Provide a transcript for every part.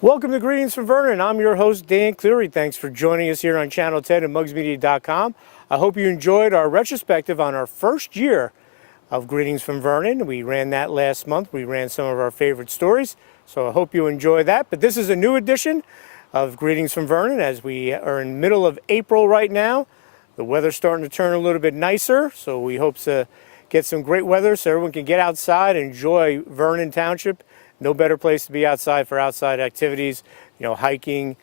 Welcome to Greetings from Vernon. I'm your host, Dan Cleary. Thanks for joining us here on Channel 10 and mugsmedia.com. I hope you enjoyed our retrospective on our first year of Greetings from Vernon. We ran that last month. We ran some of our favorite stories, so I hope you enjoy that. But this is a new edition of Greetings from Vernon as we are in the middle of April right now. The weather's starting to turn a little bit nicer, so we hope to get some great weather so everyone can get outside and enjoy Vernon Township. No better place to be outside for outside activities, hiking,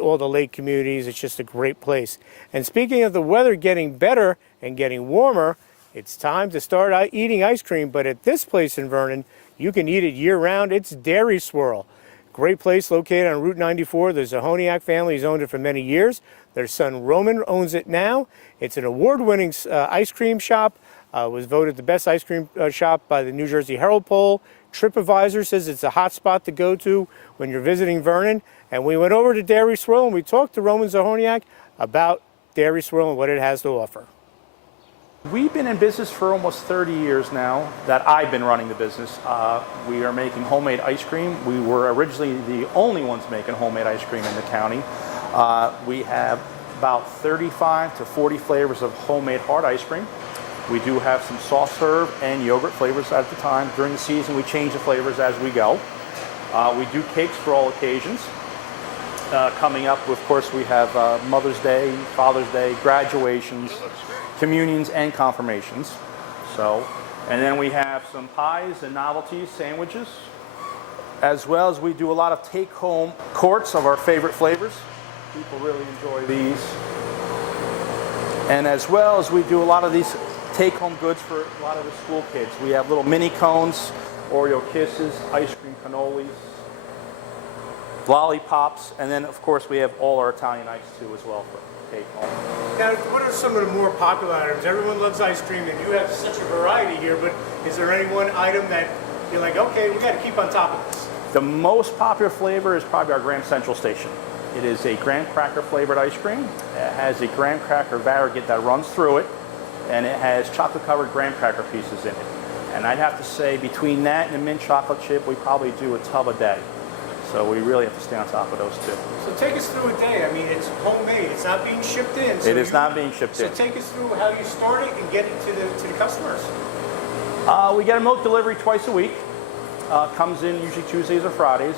all the lake communities. It's just a great place. And speaking of the weather getting better and getting warmer, it's time to start eating ice cream. But at this place in Vernon, you can eat it year-round. It's Dairy Swirl. Great place located on Route 94. The Zahoniak family has owned it for many years. Their son Roman owns it now. It's an award-winning ice cream shop. Was voted the best ice cream shop by the New Jersey Herald poll. TripAdvisor says it's a hot spot to go to when you're visiting Vernon. And we went over to Dairy Swirl and we talked to Roman Zahoniak about Dairy Swirl and what it has to offer. We've been in business for almost 30 years now that I've been running the business. We are making homemade ice cream. We were originally the only ones making homemade ice cream in the county. We have about 35 to 40 flavors of homemade hard ice cream. We do have some soft serve and yogurt flavors at the time. During the season, we change the flavors as we go. We do cakes for all occasions. Coming up, of course, we have Mother's Day, Father's Day, graduations, communions, and confirmations. And then we have some pies and novelties, sandwiches, as well as we do a lot of take-home quarts of our favorite flavors. People really enjoy these. And as well as we do a lot of these take-home goods for a lot of the school kids. We have little mini cones, Oreo Kisses, ice cream cannolis, lollipops, and then of course we have all our Italian ice too as well for take-home. Now, what are some of the more popular items? Everyone loves ice cream and you have such a variety here, but is there any one item that you're like, okay, we got to keep on top of this? The most popular flavor is probably our Graham Central Station. It is a graham cracker flavored ice cream. It has a graham cracker variegate that runs through it, and it has chocolate covered graham cracker pieces in it. And I'd have to say between that and the mint chocolate chip, we probably do a tub a day. So we really have to stay on top of those two. So take us through a day. I mean, it's homemade. It's not being shipped in. So it is not being shipped in. So take us through how you start it and get it to the customers. We get a milk delivery twice a week. Comes in usually Tuesdays or Fridays.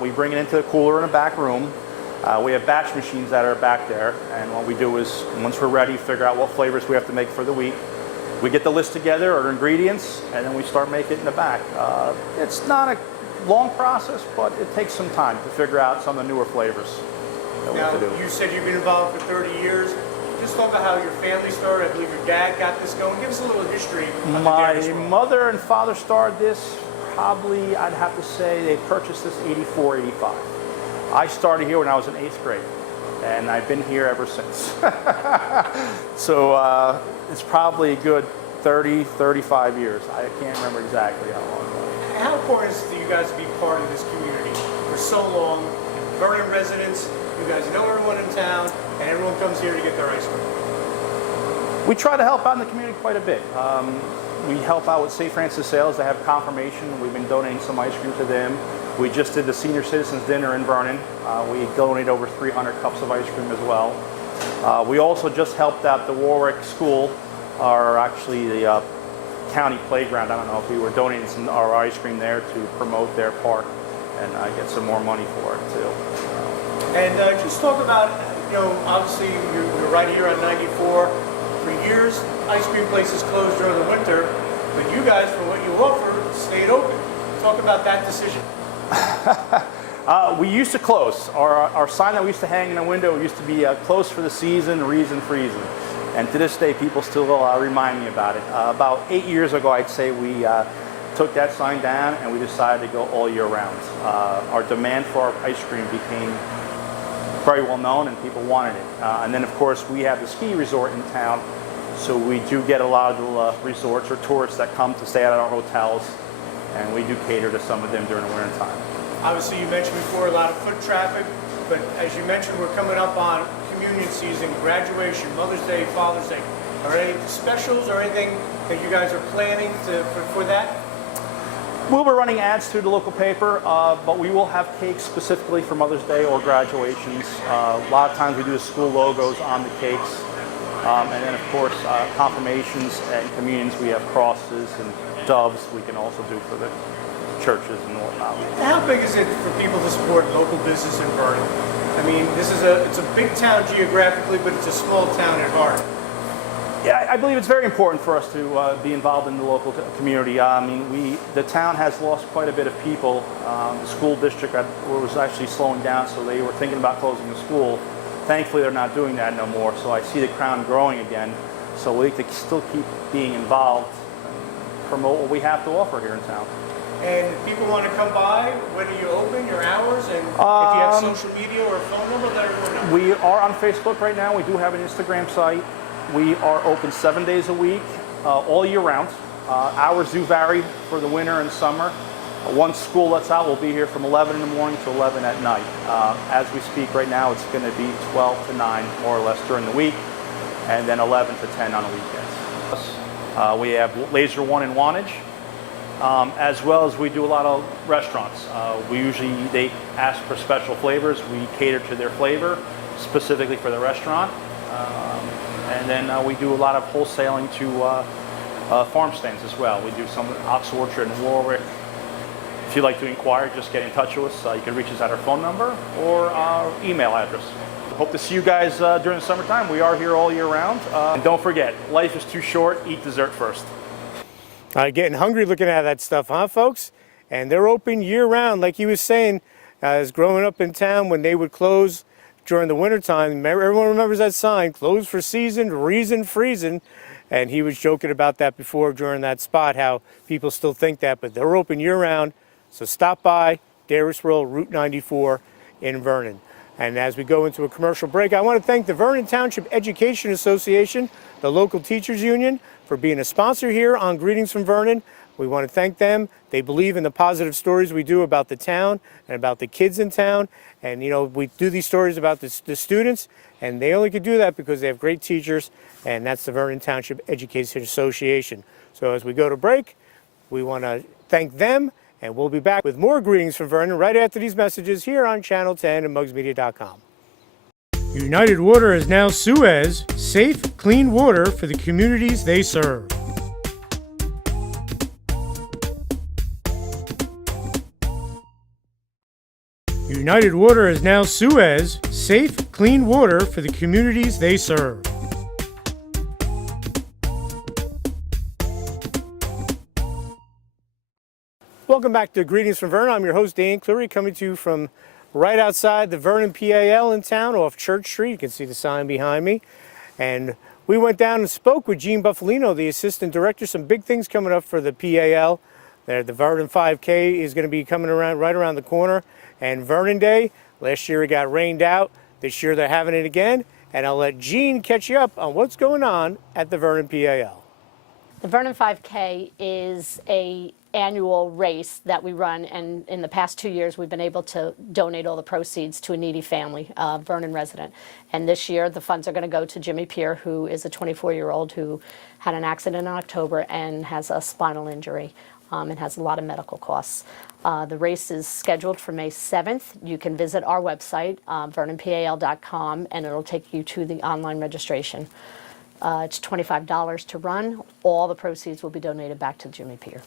We bring it into the cooler in the back room. We have batch machines that are back there, and what we do is, once we're ready, figure out what flavors we have to make for the week. We get the list together, our ingredients, and then we start making it in the back. It's not a long process, but it takes some time to figure out some of the newer flavors that we have to do. You said you've been involved for 30 years. Just talk about how your family started. I believe your dad got this going. Give us a little history of the Dairy Swirl. My mother and father started this probably, I'd have to say, they purchased this 84, 85. I started here when I was in 8th grade, and I've been here ever since. So it's probably a good 30, 35 years. I can't remember exactly how long ago. How important is it to you guys to be part of this community for so long? Vernon residents, you guys know everyone in town, and everyone comes here to get their ice cream. We try to help out in the community quite a bit. We help out with St. Francis Sales. They have confirmation. We've been donating some ice cream to them. We just did the Senior Citizens Dinner in Vernon. We donated over 300 cups of ice cream as well. We also just helped out the Warwick School, or actually the county playground. I don't know if we were donating our ice cream there to promote their park and get some more money for it too. And just talk about, obviously you're right here on 94. For years, ice cream places closed during the winter, but you guys, for what you offer, stayed open. Talk about that decision. We used to close. Our sign that we used to hang in the window used to be closed for the season, reason freezing. And to this day, people still remind me about it. About 8 years ago, I'd say we took that sign down and we decided to go all year round. Our demand for our ice cream became very well known and people wanted it. And then of course we have the ski resort in town, so we do get a lot of the resorts or tourists that come to stay at our hotels, and we do cater to some of them during the winter time. Obviously you mentioned before a lot of foot traffic, but as you mentioned, we're coming up on communion season, graduation, Mother's Day, Father's Day. Are there any specials or anything that you guys are planning for that? We'll be running ads through the local paper, but we will have cakes specifically for Mother's Day or graduations. A lot of times we do the school logos on the cakes. And then, of course, confirmations and communions, we have crosses and doves we can also do for the churches and whatnot. How big is it for people to support local business in Vernon? I mean, it's a big town geographically, but it's a small town at heart. Yeah, I believe it's very important for us to be involved in the local community. I mean, the town has lost quite a bit of people. The school district was actually slowing down, so they were thinking about closing the school. Thankfully, they're not doing that no more, so I see the Crown growing again. So we need to still keep being involved and promote what we have to offer here in town. And if people want to come by, when are you open, your hours, and if you have social media or a phone number, let everyone know. We are on Facebook right now. We do have an Instagram site. We are open 7 days a week, all year round. Hours do vary for the winter and summer. Once school lets out, we'll be here from 11 in the morning to 11 at night. As we speak right now, it's going to be 12 to 9, more or less, during the week, and then 11 to 10 on the weekends. We have Laser One in Wantage, as well as we do a lot of restaurants. They ask for special flavors. We cater to their flavor, specifically for the restaurant. And then we do a lot of wholesaling to farm stands as well. We do some Ox Orchard in Warwick. If you'd like to inquire, just get in touch with us. You can reach us at our phone number or our email address. Hope to see you guys during the summertime. We are here all year round. And don't forget, life is too short. Eat dessert first. Getting hungry looking at that stuff, huh, folks? And they're open year round, like he was saying, as growing up in town when they would close during the wintertime. Everyone remembers that sign, closed for season, reason freezing. And he was joking about that before during that spot, how people still think that, but they're open year round. So stop by Davisville, Route 94 in Vernon. And as we go into a commercial break, I want to thank the Vernon Township Education Association, the local teachers union, for being a sponsor here on Greetings from Vernon. We want to thank them. They believe in the positive stories we do about the town and about the kids in town. And, you know, we do these stories about the students, and they only could do that because they have great teachers, and that's the Vernon Township Education Association. So as we go to break, we want to thank them. And we'll be back with more Greetings from Vernon right after these messages here on Channel 10 and mugsmedia.com. United Water is now Suez, safe, clean water for the communities they serve. United Water is now Suez, safe, clean water for the communities they serve. Welcome back to Greetings from Vernon. I'm your host, Dan Cleary, coming to you from right outside the Vernon PAL in town off Church Street. You can see the sign behind me. And we went down and spoke with Gene Buffalino, the assistant director. Some big things coming up for the PAL. The Vernon 5K is going to be coming around right around the corner. And Vernon Day, last year it got rained out. This year they're having it again. And I'll let Gene catch you up on what's going on at the Vernon PAL. The Vernon 5K is an annual race that we run, and in the past 2 years we've been able to donate all the proceeds to a needy family, a Vernon resident. And this year the funds are going to go to Jimmy Peer, who is a 24-year-old who had an accident in October and has a spinal injury and has a lot of medical costs. The race is scheduled for May 7th. You can visit our website, vernonpal.com, and it'll take you to the online registration. It's $25 to run. All the proceeds will be donated back to Jimmy Peer.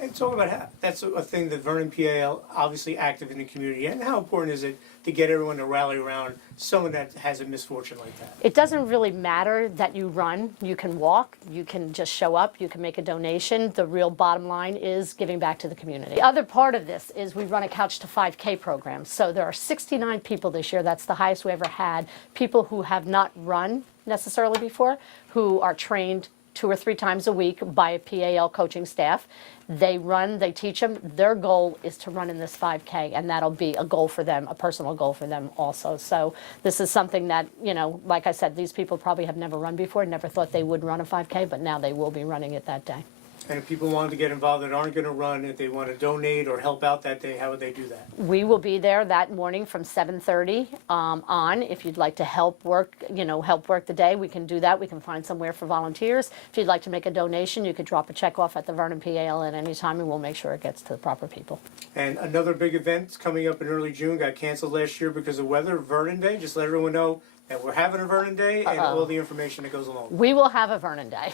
And talk about how that's a thing that Vernon PAL obviously active in the community, and how important is it to get everyone to rally around someone that has a misfortune like that? It doesn't really matter that you run. You can walk, you can just show up, you can make a donation. The real bottom line is giving back to the community. The other part of this is we run a Couch to 5K program. So there are 69 people this year. That's the highest we ever had. People who have not run necessarily before, who are trained 2 or 3 times a week by a PAL coaching staff. They run, they teach them. Their goal is to run in this 5K, and that'll be a goal for them, a personal goal for them also. So this is something that, you know, like I said, these people probably have never run before, never thought they would run a 5K, but now they will be running it that day. And if people wanted to get involved that aren't going to run, if they want to donate or help out that day, how would they do that? We will be there that morning from 7:30 on. If you'd like to help work the day, we can do that. We can find somewhere for volunteers. If you'd like to make a donation, you could drop a check off at the Vernon PAL at any time, and we'll make sure it gets to the proper people. And another big event coming up in early June, got canceled last year because of weather, Vernon Day. Just let everyone know that we're having a Vernon Day and all the information that goes along with it. We will have a Vernon Day.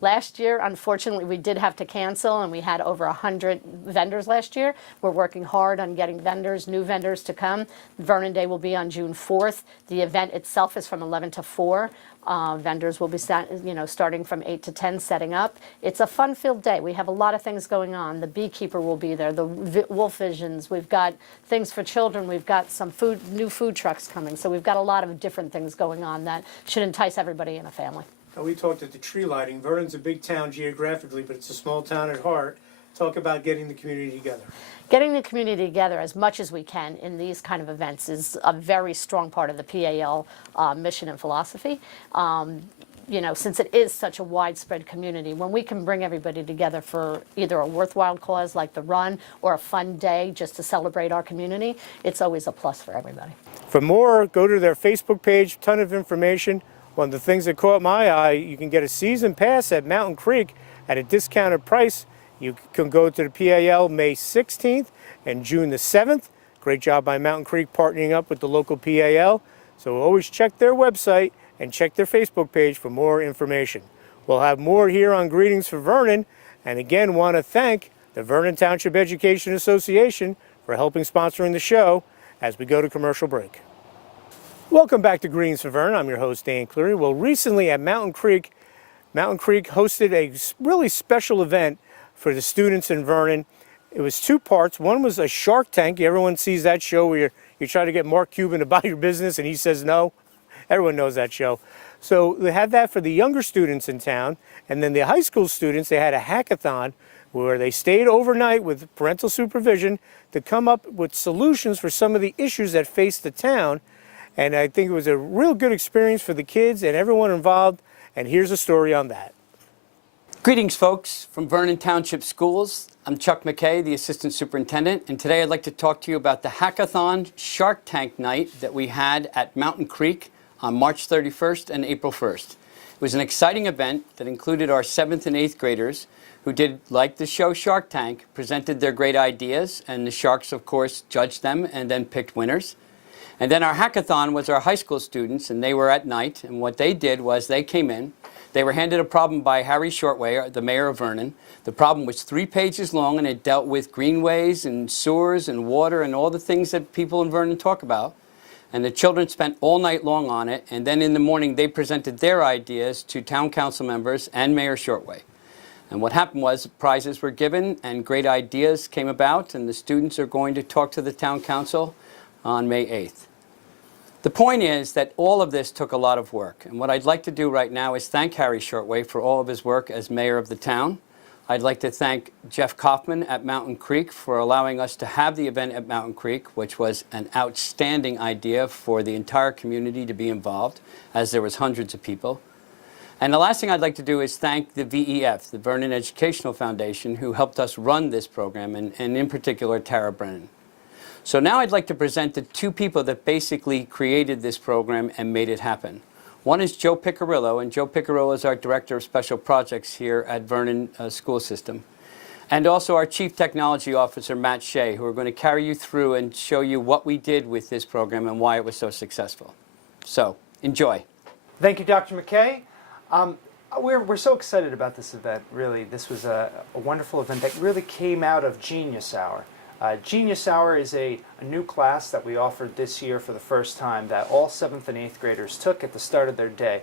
Last year, unfortunately, we did have to cancel, and we had over 100 vendors last year. We're working hard on getting new vendors to come. Vernon Day will be on June 4th. The event itself is from 11 to 4. Vendors will be starting from 8 to 10 setting up. It's a fun-filled day. We have a lot of things going on. The beekeeper will be there, the wolf visions. We've got things for children. We've got some new food trucks coming. So we've got a lot of different things going on that should entice everybody in a family. Now, we talked at the tree lighting. Vernon's a big town geographically, but it's a small town at heart. Talk about getting the community together. Getting the community together as much as we can in these kind of events is a very strong part of the PAL mission and philosophy. Since it is such a widespread community, when we can bring everybody together for either a worthwhile cause like the run or a fun day just to celebrate our community, it's always a plus for everybody. For more, go to their Facebook page, ton of information. One of the things that caught my eye, you can get a season pass at Mountain Creek at a discounted price. You can go to the PAL May 16th and June the 7th. Great job by Mountain Creek partnering up with the local PAL. So always check their website and check their Facebook page for more information. We'll have more here on Greetings from Vernon. And again, want to thank the Vernon Township Education Association for helping sponsoring the show as we go to commercial break. Welcome back to Greetings from Vernon. I'm your host, Dan Cleary. Well, recently at Mountain Creek hosted a really special event for the students in Vernon. It was two parts. One was a Shark Tank. Everyone sees that show where you try to get Mark Cuban to buy your business and he says no. Everyone knows that show. So they had that for the younger students in town. And then the high school students, they had a hackathon where they stayed overnight with parental supervision to come up with solutions for some of the issues that face the town. And I think it was a real good experience for the kids and everyone involved. And here's a story on that. Greetings, folks, from Vernon Township Schools. I'm Chuck McKay, the Assistant Superintendent, and today I'd like to talk to you about the Hackathon Shark Tank Night that we had at Mountain Creek on March 31st and April 1st. It was an exciting event that included our 7th and 8th graders who did, like the show Shark Tank, presented their great ideas, and the sharks, of course, judged them and then picked winners. And then our hackathon was our high school students, and they were at night, and what they did was they came in. They were handed a problem by Harry Shortway, the mayor of Vernon. The problem was 3 pages long, and it dealt with greenways and sewers and water and all the things that people in Vernon talk about. And the children spent all night long on it, and then in the morning they presented their ideas to town council members and Mayor Shortway. And what happened was prizes were given and great ideas came about, and the students are going to talk to the town council on May 8th. The point is that all of this took a lot of work, and what I'd like to do right now is thank Harry Shortway for all of his work as mayor of the town. I'd like to thank Jeff Kaufman at Mountain Creek for allowing us to have the event at Mountain Creek, which was an outstanding idea for the entire community to be involved, as there was hundreds of people. And the last thing I'd like to do is thank the VEF, the Vernon Educational Foundation, who helped us run this program, and in particular Tara Brennan. So now I'd like to present the two people that basically created this program and made it happen. One is Joe Piccirillo, and Joe Piccirillo is our Director of Special Projects here at Vernon School System. And also our Chief Technology Officer, Matt Shea, who are going to carry you through and show you what we did with this program and why it was so successful. So, enjoy. Thank you, Dr. McKay. We're so excited about this event, really. This was a wonderful event that really came out of Genius Hour. Genius Hour is a new class that we offered this year for the first time that all 7th and 8th graders took at the start of their day.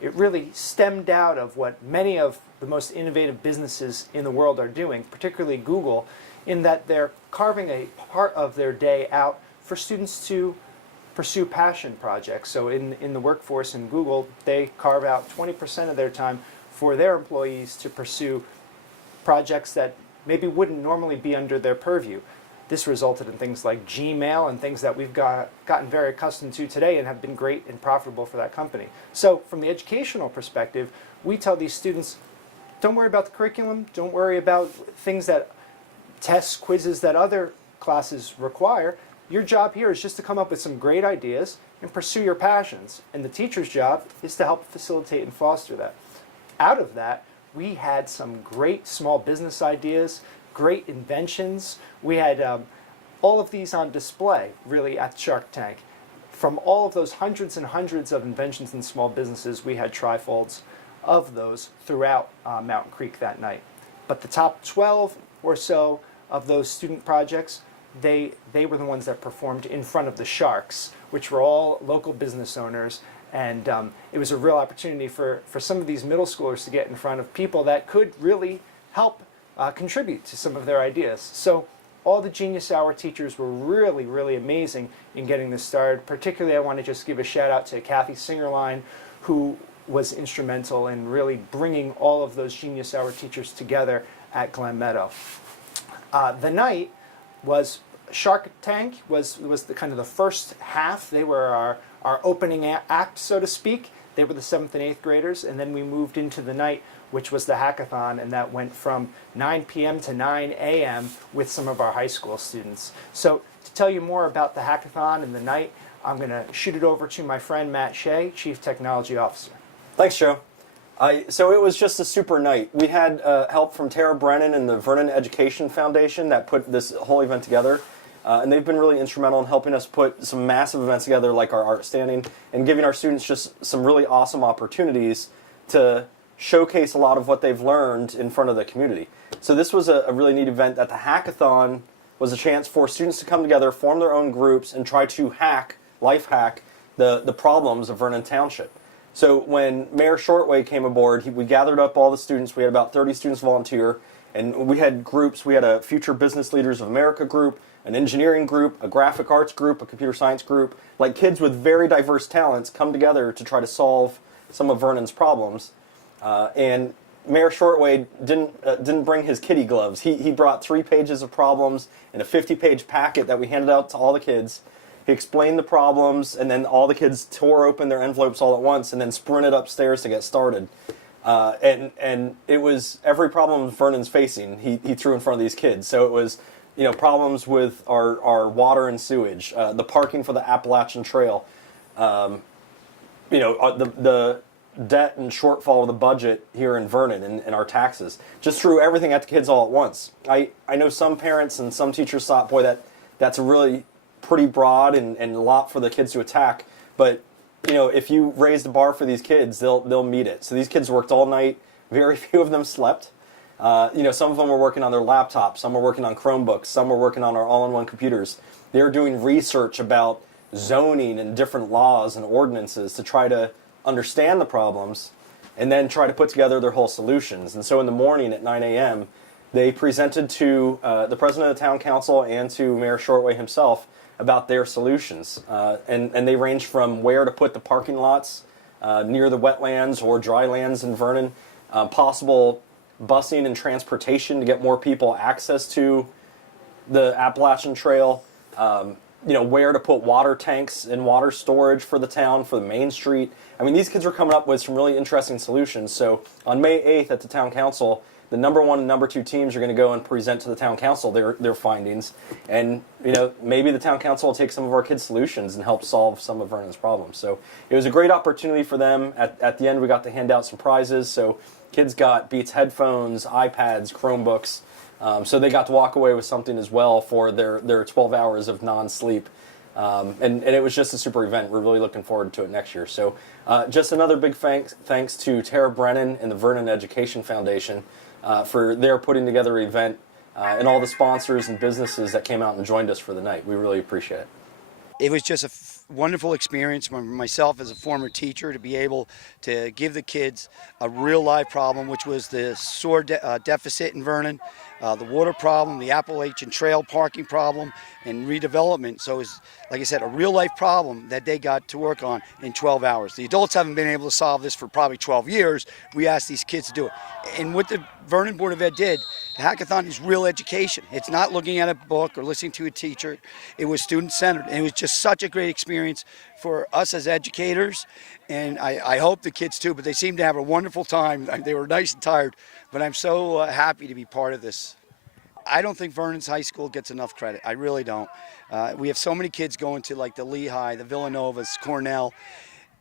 It really stemmed out of what many of the most innovative businesses in the world are doing, particularly Google, in that they're carving a part of their day out for students to pursue passion projects. So in the workforce in Google, they carve out 20% of their time for their employees to pursue projects that maybe wouldn't normally be under their purview. This resulted in things like Gmail and things that we've gotten very accustomed to today and have been great and profitable for that company. So from the educational perspective, we tell these students, don't worry about the curriculum. Don't worry about things that tests, quizzes that other classes require. Your job here is just to come up with some great ideas and pursue your passions. And the teacher's job is to help facilitate and foster that. Out of that, we had some great small business ideas, great inventions. We had all of these on display, really, at Shark Tank. From all of those hundreds and hundreds of inventions and small businesses, we had trifolds of those throughout Mountain Creek that night. But the top 12 or so of those student projects, they were the ones that performed in front of the Sharks, which were all local business owners. And it was a real opportunity for some of these middle schoolers to get in front of people that could really help contribute to some of their ideas. So all the Genius Hour teachers were really, really amazing in getting this started. Particularly, I want to just give a shout out to Kathy Singerline, who was instrumental in really bringing all of those Genius Hour teachers together at Glen Meadow. The night was Shark Tank was the kind of the first half. They were our opening act, so to speak. They were the 7th and 8th graders, and then we moved into the night, which was the hackathon, and that went from 9 p.m. to 9 a.m. with some of our high school students. So to tell you more about the hackathon and the night, I'm going to shoot it over to my friend Matt Shea, Chief Technology Officer. Thanks, Joe. So it was just a super night. We had help from Tara Brennan and the Vernon Education Foundation that put this whole event together. And they've been really instrumental in helping us put some massive events together like our art standing and giving our students just some really awesome opportunities to showcase a lot of what they've learned in front of the community. So this was a really neat event. That the hackathon was a chance for students to come together, form their own groups, and try to life hack the problems of Vernon Township. So when Mayor Shortway came aboard, we gathered up all the students. We had about 30 students volunteer, and we had groups. We had a Future Business Leaders of America group, an engineering group, a graphic arts group, a computer science group. Like kids with very diverse talents come together to try to solve some of Vernon's problems. And Mayor Shortway didn't bring his kitty gloves. He brought 3 pages of problems and a 50-page packet that we handed out to all the kids. He explained the problems, and then all the kids tore open their envelopes all at once and then sprinted upstairs to get started. And it was every problem Vernon's facing, he threw in front of these kids. So it was, problems with our water and sewage, the parking for the Appalachian Trail, the debt and shortfall of the budget here in Vernon and our taxes. Just threw everything at the kids all at once. I know some parents and some teachers thought, boy, that's a really pretty broad and a lot for the kids to attack. But if you raise the bar for these kids, they'll meet it. So these kids worked all night. Very few of them slept. Some of them were working on their laptops. Some were working on Chromebooks. Some were working on our all-in-one computers. They were doing research about zoning and different laws and ordinances to try to understand the problems and then try to put together their whole solutions. And so in the morning at 9 a.m., they presented to the president of the town council and to Mayor Shortway himself about their solutions. And they range from where to put the parking lots near the wetlands or dry lands in Vernon, possible busing and transportation to get more people access to the Appalachian Trail, where to put water tanks and water storage for the town, for the main street. I mean, these kids were coming up with some really interesting solutions. So on May 8th at the town council, the number 1 and number 2 teams are going to go and present to the town council their findings. And, maybe the town council will take some of our kids' solutions and help solve some of Vernon's problems. So it was a great opportunity for them. At the end, we got to hand out some prizes. So kids got Beats headphones, iPads, Chromebooks. So they got to walk away with something as well for their 12 hours of non-sleep. And it was just a super event. We're really looking forward to it next year. So just another big thanks to Tara Brennan and the Vernon Education Foundation for their putting together an event and all the sponsors and businesses that came out and joined us for the night. We really appreciate it. It was just a wonderful experience for myself as a former teacher to be able to give the kids a real live problem, which was the sewer deficit in Vernon, the water problem, the Appalachian Trail parking problem, and redevelopment. So it's like I said, a real life problem that they got to work on in 12 hours. The adults haven't been able to solve this for probably 12 years. We asked these kids to do it. And what the Vernon Board of Ed did, the hackathon is real education. It's not looking at a book or listening to a teacher. It was student-centered, and it was just such a great experience for us as educators, and I hope the kids too, but they seemed to have a wonderful time. They were nice and tired, but I'm so happy to be part of this. I don't think Vernon's high school gets enough credit. I really don't. We have so many kids going to like the Lehigh, the Villanovas, Cornell,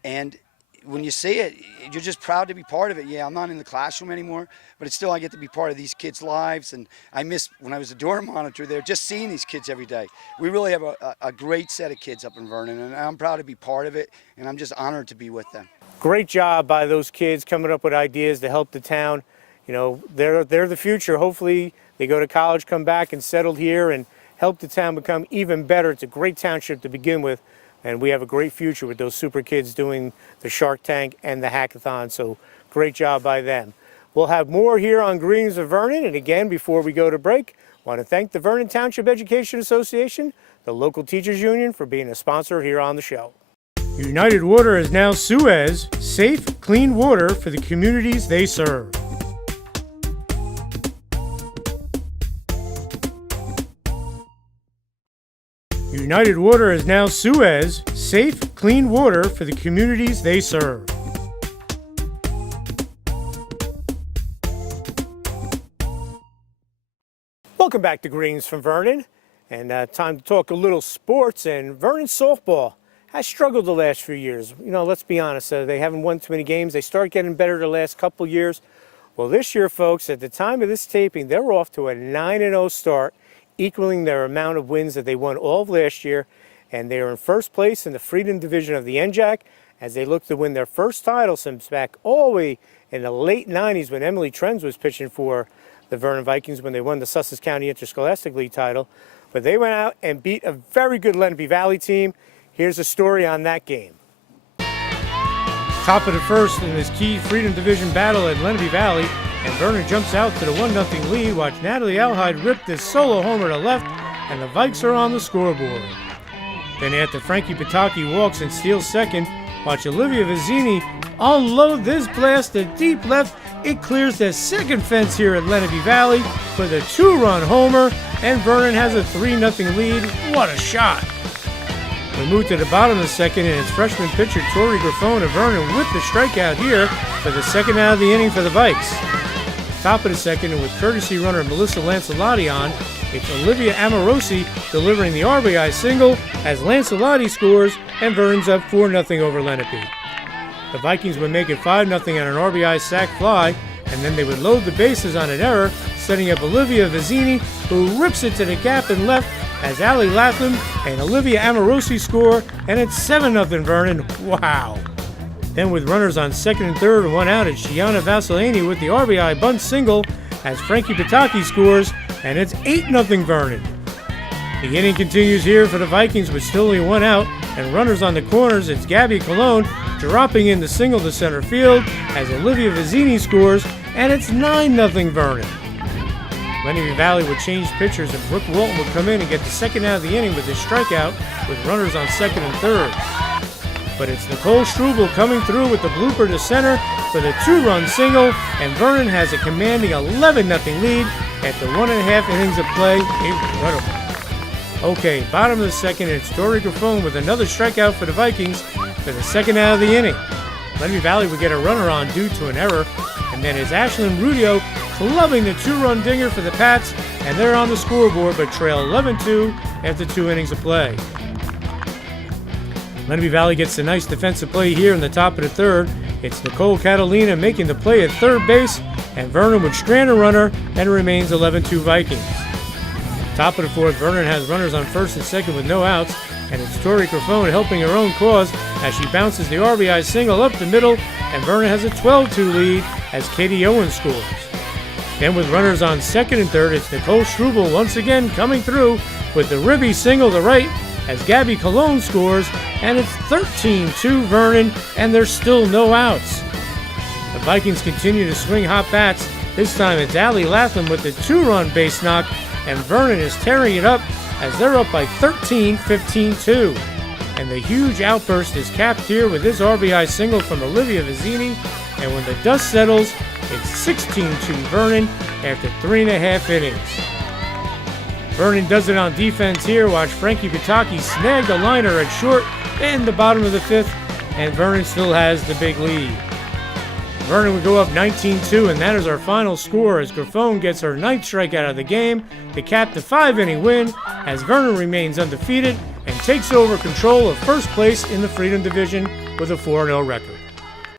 and when you see it, you're just proud to be part of it. Yeah, I'm not in the classroom anymore, but it's still I get to be part of these kids' lives, and I miss when I was a dorm monitor there, just seeing these kids every day. We really have a great set of kids up in Vernon, and I'm proud to be part of it, and I'm just honored to be with them. Great job by those kids coming up with ideas to help the town. You know, they're the future. Hopefully they go to college, come back and settle here and help the town become even better. It's a great township to begin with, and we have a great future with those super kids doing the Shark Tank and the hackathon, so great job by them. We'll have more here on Greetings of Vernon, and again, before we go to break, I want to thank the Vernon Township Education Association, the local teachers union, for being a sponsor here on the show. United Water is now Suez, safe, clean water for the communities they serve. United Water is now Suez, safe, clean water for the communities they serve. Welcome back to Greetings from Vernon, and time to talk a little sports. And Vernon softball has struggled the last few years. You know, let's be honest, they haven't won too many games. They start getting better the last couple years. Well, this year, folks, at the time of this taping, they're off to a 9-0 start, equaling their amount of wins that they won all of last year, and they are in first place in the Freedom Division of the NJAC as they look to win their first title since back all the way in the late 90s when Emily Trends was pitching for the Vernon Vikings when they won the Sussex County Interscholastic League title. But they went out and beat a very good Lenape Valley team. Here's a story on that game. Top of the first in this key Freedom Division battle at Lenape Valley, and Vernon jumps out to the 1-0 lead. Watch Natalie Alhide rip this solo homer to left, and the Vikes are on the scoreboard. Then after Frankie Pataki walks and steals second, watch Olivia Vizzini unload this blast to deep left. It clears the second fence here at Lenape Valley for the 2-run homer, and Vernon has a 3-0 lead. What a shot! We move to the bottom of the second, and it's freshman pitcher Tori Grafone of Vernon with the strikeout here for the second out of the inning for the Vikes. Top of the second, and with courtesy runner Melissa Lancelotti on, it's Olivia Amorosi delivering the RBI single as Lancelotti scores, and Vernon's up 4-0 over Lenape. The Vikings would make it 5-0 on an RBI sac fly, and then they would load the bases on an error, setting up Olivia Vizzini, who rips it to the gap and left as Allie Latham and Olivia Amorosi score, and it's 7-0 Vernon. Wow! Then with runners on second and third and one out, it's Gianna Vasilani with the RBI bunt single as Frankie Pataki scores, and it's 8-0 Vernon. The inning continues here for the Vikings with still only one out, and runners on the corners, it's Gabby Colon dropping in the single to center field as Olivia Vizzini scores, and it's 9-0 Vernon. Lenape Valley would change pitchers, and Brooke Walton would come in and get the second out of the inning with his strikeout with runners on second and third. But it's Nicole Struble coming through with the blooper to center for the 2-run single, and Vernon has a commanding 11-0 lead after 1.5 innings of play. Incredible. Okay, bottom of the second, it's Tori Grafone with another strikeout for the Vikings for the second out of the inning. Lenape Valley would get a runner on due to an error, and then it's Ashlyn Rudio clubbing the 2-run dinger for the Pats, and they're on the scoreboard but trail 11-2 after 2 innings of play. Lenape Valley gets a nice defensive play here in the top of the third. It's Nicole Catalina making the play at third base, and Vernon would strand a runner, and it remains 11-2 Vikings. Top of the fourth, Vernon has runners on first and second with no outs, and it's Tori Grafone helping her own cause as she bounces the RBI single up the middle, and Vernon has a 12-2 lead as Katie Owens scores. Then with runners on second and third, it's Nicole Struble once again coming through with the ribby single to right as Gabby Colon scores, and it's 13-2 Vernon, and there's still no outs. The Vikings continue to swing hot bats. This time it's Allie Latham with the 2-run base knock, and Vernon is tearing it up as they're up by 13, 15-2. And the huge outburst is capped here with this RBI single from Olivia Vizzini, and when the dust settles, it's 16-2 Vernon after 3.5 innings. Vernon does it on defense here. Watch Frankie Bataki snag the liner at short in the bottom of the 5th, and Vernon still has the big lead. Vernon would go up 19-2, and that is our final score as Grafone gets her 9th strikeout of the game to cap the 5-inning win as Vernon remains undefeated and takes over control of first place in the Freedom Division with a 4-0 record.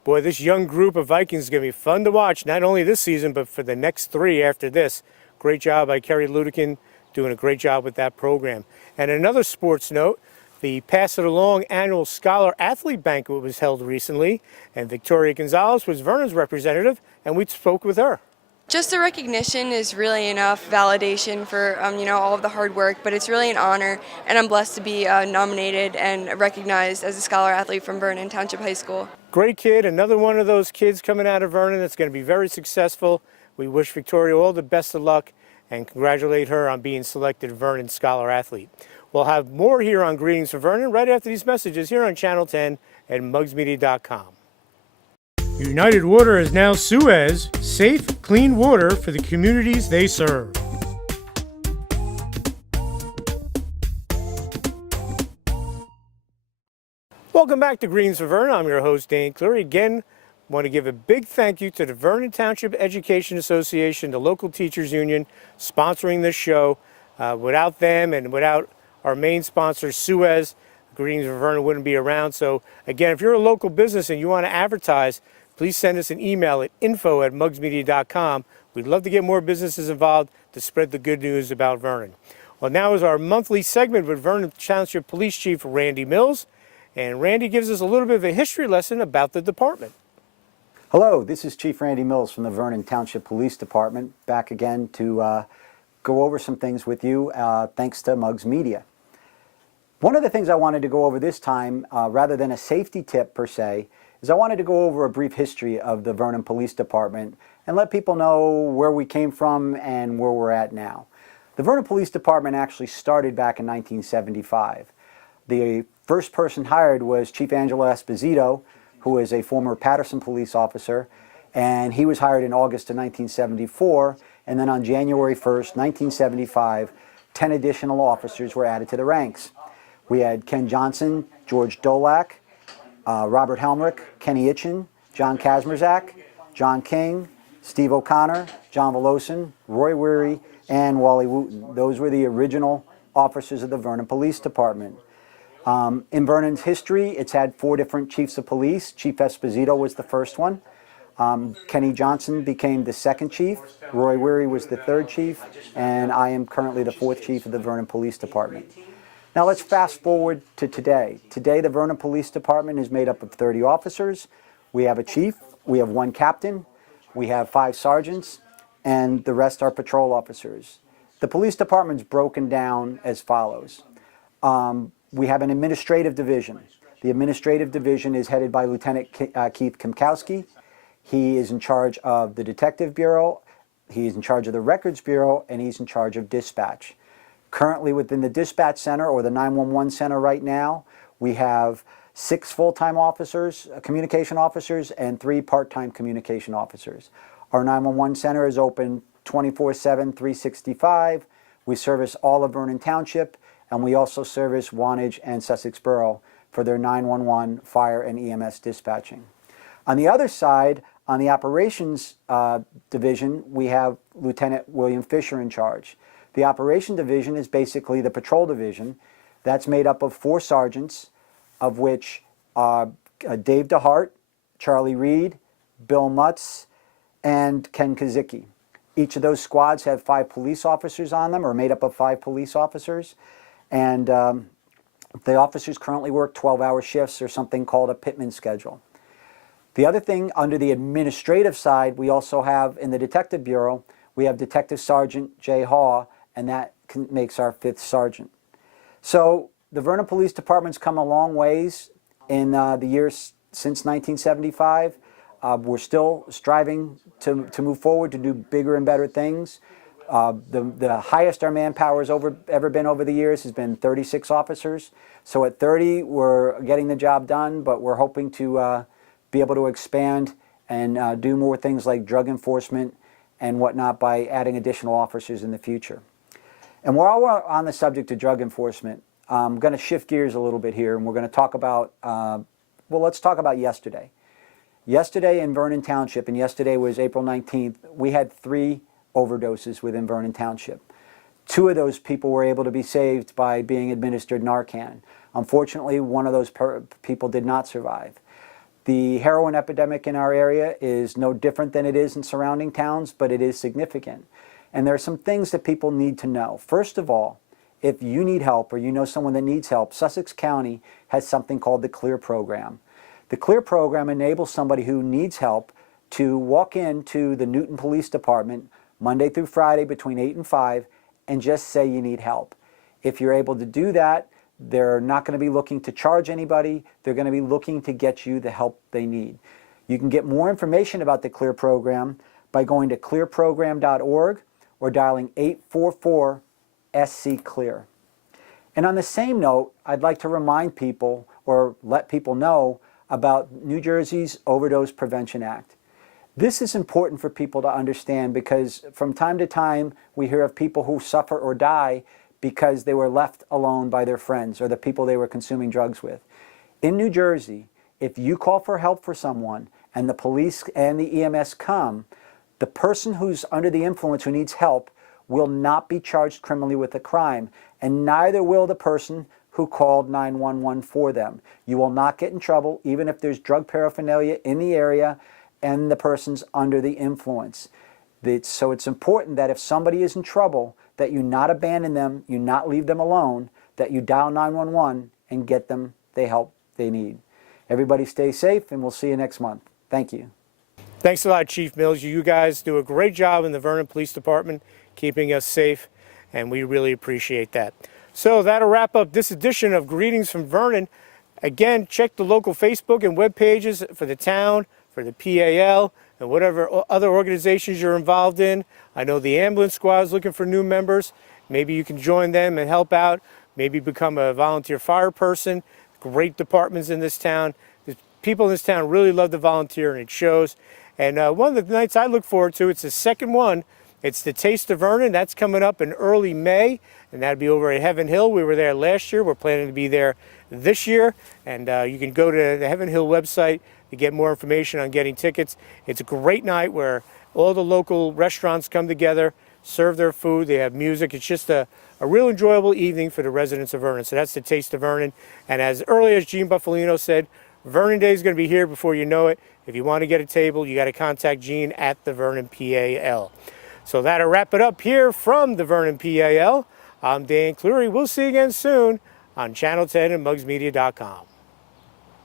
Boy, this young group of Vikings is going to be fun to watch, not only this season, but for the next 3 after this. Great job by Kerry Ludekin, doing a great job with that program. And another sports note, the Pass It Along annual Scholar Athlete Banquet was held recently, and Victoria Gonzalez was Vernon's representative, and we spoke with her. Just the recognition is really enough validation for all of the hard work, but it's really an honor, and I'm blessed to be nominated and recognized as a scholar athlete from Vernon Township High School. Great kid, another one of those kids coming out of Vernon that's going to be very successful. We wish Victoria all the best of luck and congratulate her on being selected Vernon Scholar Athlete. We'll have more here on Greetings from Vernon right after these messages here on Channel 10 and mugsmedia.com. United Water is now Suez, safe, clean water for the communities they serve. Welcome back to Greetings from Vernon. I'm your host, Dan Cleary. Again, I want to give a big thank you to the Vernon Township Education Association, the local teachers union, sponsoring this show. Without them and without our main sponsor, Suez, Greetings from Vernon wouldn't be around. So again, if you're a local business and you want to advertise, please send us an email at info@mugsmedia.com. We'd love to get more businesses involved to spread the good news about Vernon. Well, now is our monthly segment with Vernon Township Police Chief Randy Mills. And Randy gives us a little bit of a history lesson about the department. Hello, this is Chief Randy Mills from the Vernon Township Police Department, back again to go over some things with you, thanks to Mugs Media. One of the things I wanted to go over this time, rather than a safety tip per se, is I wanted to go over a brief history of the Vernon Police Department and let people know where we came from and where we're at now. The Vernon Police Department actually started back in 1975. The first person hired was Chief Angelo Esposito, who is a former Patterson police officer, and he was hired in August of 1974, and then on January 1st, 1975, 10 additional officers were added to the ranks. We had Ken Johnson, George Dolak, Robert Helmrich, Kenny Itchen, John Kazmerzak, John King, Steve O'Connor, John Velosin, Roy Weary, and Wally Wooten. Those were the original officers of the Vernon Police Department. In Vernon's history, it's had 4 different chiefs of police. Chief Esposito was the first one. Kenny Johnson became the second chief. Roy Weary was the third chief. And I am currently the 4th chief of the Vernon Police Department. Now let's fast forward to today. Today, the Vernon Police Department is made up of 30 officers. We have a chief, we have 1 captain, we have 5 sergeants, and the rest are patrol officers. The police department's broken down as follows. We have an administrative division. The administrative division is headed by Lieutenant Keith Kimkowski. He is in charge of the Detective Bureau, he's in charge of the Records Bureau, and he's in charge of dispatch. Currently within the dispatch center, or the 911 center right now, we have 6 full-time officers, communication officers, and 3 part-time communication officers. Our 911 center is open 24/7, 365. We service all of Vernon Township, and we also service Wantage and Sussex Borough for their 911 fire and EMS dispatching. On the other side, on the operations division, we have Lieutenant William Fisher in charge. The operation division is basically the patrol division. That's made up of 4 sergeants, of which Dave DeHart, Charlie Reed, Bill Mutz, and Ken Kazicki. Each of those squads have 5 police officers on them, or made up of 5 police officers. And the officers currently work 12-hour shifts, or something called a pitman schedule. The other thing, under the administrative side, we also have in the Detective Bureau, we have Detective Sergeant Jay Haw, and that makes our 5th sergeant. So the Vernon Police Department's come a long ways in the years since 1975. We're still striving to move forward to do bigger and better things. The highest our manpower has ever been over the years has been 36 officers. So at 30, we're getting the job done, but we're hoping to be able to expand and do more things like drug enforcement and whatnot by adding additional officers in the future. And while we're on the subject of drug enforcement, I'm going to shift gears a little bit here, and we're going to talk about, well, let's talk about yesterday. Yesterday in Vernon Township, and yesterday was April 19th, we had 3 overdoses within Vernon Township. 2 of those people were able to be saved by being administered Narcan. Unfortunately, one of those people did not survive. The heroin epidemic in our area is no different than it is in surrounding towns, but it is significant. And there are some things that people need to know. First of all, if you need help or you know someone that needs help, Sussex County has something called the CLEAR program. The CLEAR program enables somebody who needs help to walk into the Newton Police Department Monday through Friday between 8 and 5 and just say you need help. If you're able to do that, they're not going to be looking to charge anybody. They're going to be looking to get you the help they need. You can get more information about the CLEAR program by going to clearprogram.org or dialing 844-SC-CLEAR. And on the same note, I'd like to remind people or let people know about New Jersey's Overdose Prevention Act. This is important for people to understand because from time to time we hear of people who suffer or die because they were left alone by their friends or the people they were consuming drugs with. In New Jersey, if you call for help for someone and the police and the EMS come, the person who's under the influence who needs help will not be charged criminally with a crime, and neither will the person who called 911 for them. You will not get in trouble even if there's drug paraphernalia in the area and the person's under the influence. So it's important that if somebody is in trouble, that you not abandon them, you not leave them alone, that you dial 911 and get them the help they need. Everybody stay safe, and we'll see you next month. Thank you. Thanks a lot, Chief Mills. You guys do a great job in the Vernon Police Department keeping us safe, and we really appreciate that. So that'll wrap up this edition of Greetings from Vernon. Again, check the local Facebook and web pages for the town, for the PAL, and whatever other organizations you're involved in. I know the ambulance squad is looking for new members. Maybe you can join them and help out. Maybe become a volunteer fire person. Great departments in this town. The people in this town really love to volunteer, and it shows. And one of the nights I look forward to, it's the second one. It's the Taste of Vernon. That's coming up in early May, and that'll be over at Heaven Hill. We were there last year. We're planning to be there this year. And you can go to the Heaven Hill website to get more information on getting tickets. It's a great night where all the local restaurants come together, serve their food, they have music. It's just a real enjoyable evening for the residents of Vernon. So that's the Taste of Vernon. And as early as Gene Buffalino said, Vernon Day is going to be here before you know it. If you want to get a table, you got to contact Gene at the Vernon PAL. So that'll wrap it up here from the Vernon PAL. I'm Dan Cleary. We'll see you again soon on Channel 10 and mugsmedia.com.